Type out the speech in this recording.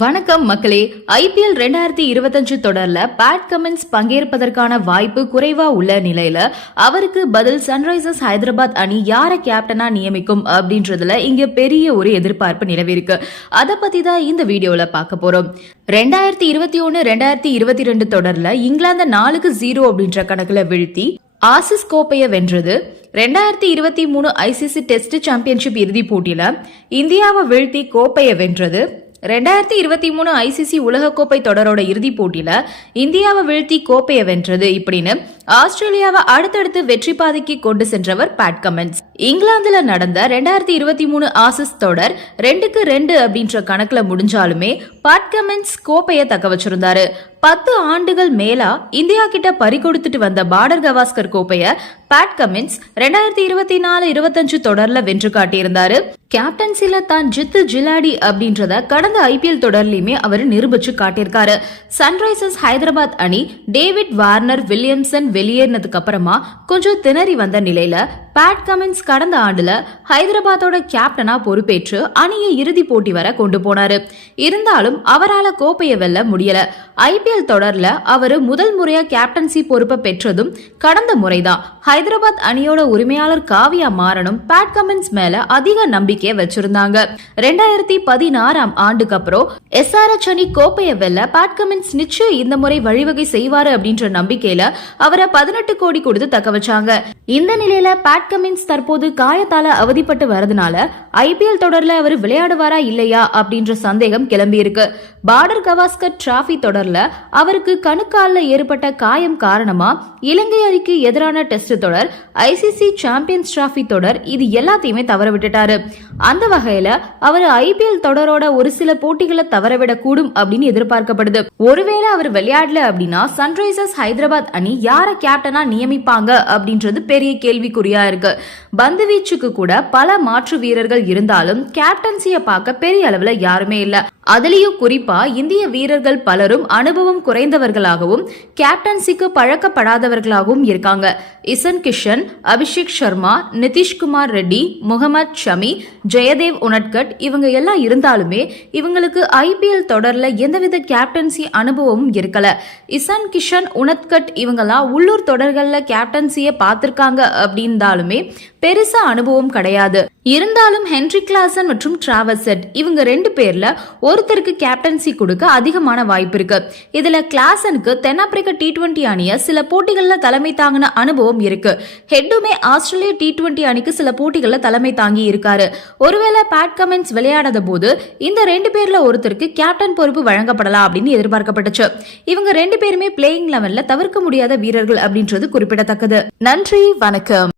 வணக்கம் மக்களே ஐபிஎல் ரெண்டாயிரத்தி இருபத்தஞ்சு தொடர்ல பேட் கமின்ஸ் பங்கேற்பதற்கான வாய்ப்பு குறைவா உள்ள நிலையில அவருக்கு பதில் சன்ரைசர்ஸ் ஹைதராபாத் அணி யாரை கேப்டனா நியமிக்கும் அப்படின்றதுல இங்க பெரிய ஒரு எதிர்பார்ப்பு நிலவிருக்கு அதை பத்தி தான் இந்த வீடியோல பார்க்க போறோம். ரெண்டாயிரத்தி இருபத்தி ஒன்னு ரெண்டாயிரத்தி இருபத்தி ரெண்டு தொடர்ல இங்கிலாந்து நாலுக்கு ஜீரோ அப்படின்ற கணக்குல வீழ்த்தி ஆசிஸ் கோப்பையை வென்றது. ரெண்டாயிரத்தி இருபத்தி மூணு ஐசிசி டெஸ்ட் சாம்பியன்ஷிப் இறுதிப் போட்டியில இந்தியாவை வீழ்த்தி கோப்பையை வென்றது. ரெண்டாயிரத்தி இருபத்தி மூணு ஐசிசி உலகக்கோப்பை தொடரோட இறுதிப் போட்டியில இந்தியாவை வீழ்த்தி கோப்பையை வென்றது இப்படின்னு ஆஸ்திரேலியாவை அடுத்தடுத்து வெற்றி பாதைக்கு கொண்டு சென்றவர் பேட் கமெண்ட்ஸ் இங்கிலாந்துல நடந்த ரெண்டாயிரத்தி இருபத்தி மூணு ஆசிஸ் தொடர் ரெண்டுக்கு ரெண்டு அப்படின்ற கணக்குல முடிஞ்சாலுமே பேட் கமெண்ட்ஸ் கோப்பையை தக்க வச்சிருந்தாரு. பத்து ஆண்டுகள் மேலா இந்தியா கிட்ட பறி கொடுத்துட்டு வந்த பார்டர் கவாஸ்கர் கோப்பைய பேட் கமின்ஸ் ரெண்டாயிரத்தி இருபத்தி நாலு இருபத்தஞ்சு தொடர்ல வென்று காட்டியிருந்தாரு. கேப்டன்சில தான் ஜித்து ஜிலாடி அப்படின்றத கடந்த ஐபிஎல் தொடர்லயுமே அவர் நிரூபிச்சு காட்டியிருக்காரு. சன்ரைசர்ஸ் ஹைதராபாத் அணி டேவிட் வார்னர் வில்லியம்சன் வெளியேறினதுக்கு அப்புறமா கொஞ்சம் திணறி வந்த நிலையில பேட் கமின்ஸ் கடந்த ஆண்டுல ஹைதராபாத்தோட கேப்டனா பொறுப்பேற்று அணியை இறுதி போட்டி வர கொண்டு போனாரு. இருந்தாலும் அவரால் கோப்பையை வெல்ல முடியல. ஐபிஎல் தொடர்ல அவரு முதல் முறையா கேப்டன்சி பொறுப்பை பெற்றதும் கடந்த முறைதான். ஹைதராபாத் அணியோட உரிமையாளர் காவியா மாறனும் பேட் கமின்ஸ் மேல அதிக நம்பிக்கையை வச்சிருந்தாங்க. ரெண்டாயிரத்தி பதினாறாம் ஆண்டுக்கு அப்புறம் எஸ்ஆர்எச் அணி கோப்பையை வெல்ல பேட் கமின்ஸ் நிச்சயம் இந்த முறை வழிவகை செய்வாரு அப்படின்ற நம்பிக்கையில அவரை பதினெட்டு கோடி கொடுத்து தக்க வச்சாங்க. இந்த நிலையில பேட் கமின்ஸ் தற்போது காயத்தால அவதிப்பட்டு வரதுனால ஐபிஎல் தொடர்ல அவர் விளையாடுவாரா இல்லையா அப்படின்ற சந்தேகம் கிளம்பியிருக்கு பார்டர் கவாஸ்கர் டிராஃபி தொடர்ல அவருக்கு கணுக்கால்ல ஏற்பட்ட காயம் காரணமா இலங்கை அணிக்கு எதிரான டெஸ்ட் தொடர் ஐசிசி சாம்பியன்ஸ் டிராஃபி தொடர் இது எல்லாத்தையுமே தவற விட்டுட்டாரு. அந்த வகையில அவர் ஐபிஎல் தொடரோட ஒரு சில போட்டிகளை தவறவிடக் கூடும் அப்படின்னு எதிர்பார்க்கப்படுது. ஒருவேளை அவர் விளையாடல அப்படின்னா சன்ரைசர்ஸ் ஹைதராபாத் அணி யார கேப்டனா நியமிப்பாங்க அப்படின்றது பெரிய கேள்விக்குறியா இருக்கு. பந்து வீச்சுக்கு கூட பல மாற்று வீரர்கள் இருந்தாலும் கேப்டன்சிய பார்க்க பெரிய அளவுல யாருமே இல்ல. அதுலயும் குறிப்பா இந்திய வீரர்கள் பலரும் அனுபவம் குறைந்தவர்களாகவும் கேப்டன்சிக்கு பழக்கப்படாதவர்களாகவும் இருக்காங்க. இசன் கிஷன் அபிஷேக் சர்மா நிதிஷ்குமார் ரெட்டி முகமது ஷமி ஜெயதேவ் உனட்கட் இவங்க எல்லாம் இருந்தாலுமே இவங்களுக்கு ஐபிஎல் தொடரில் எந்தவித கேப்டன்சி அனுபவமும் இருக்கல. இசன் கிஷன் உனத்கட் இவங்கெல்லாம் உள்ளூர் தொடர்களில் கேப்டன்சியை பார்த்துருக்காங்க அப்படின்னாலுமே பெருசா அனுபவம் கிடையாது. இருந்தாலும் ஹென்ரி கிளாசன் மற்றும் டிராவல் இவங்க ரெண்டு பேர்ல ஒருத்தருக்கு கேப்டன்சி கொடுக்க அதிகமான வாய்ப்பு இருக்கு. இதுல கிளாசனுக்கு தென்னாப்பிரிக்க டி டுவெண்டி அணிய சில போட்டிகள்ல தலைமை தாங்கின அனுபவம் இருக்கு. ஹெட்டுமே ஆஸ்திரேலிய டி டுவெண்டி அணிக்கு சில போட்டிகள்ல தலைமை தாங்கி இருக்காரு. ஒருவேளை பேட் கமெண்ட்ஸ் விளையாடாத போது இந்த ரெண்டு பேர்ல ஒருத்தருக்கு கேப்டன் பொறுப்பு வழங்கப்படலாம் அப்படின்னு எதிர்பார்க்கப்பட்டுச்சு. இவங்க ரெண்டு பேருமே பிளேயிங் லெவன்ல தவிர்க்க முடியாத வீரர்கள் அப்படின்றது குறிப்பிடத்தக்கது. நன்றி வணக்கம்.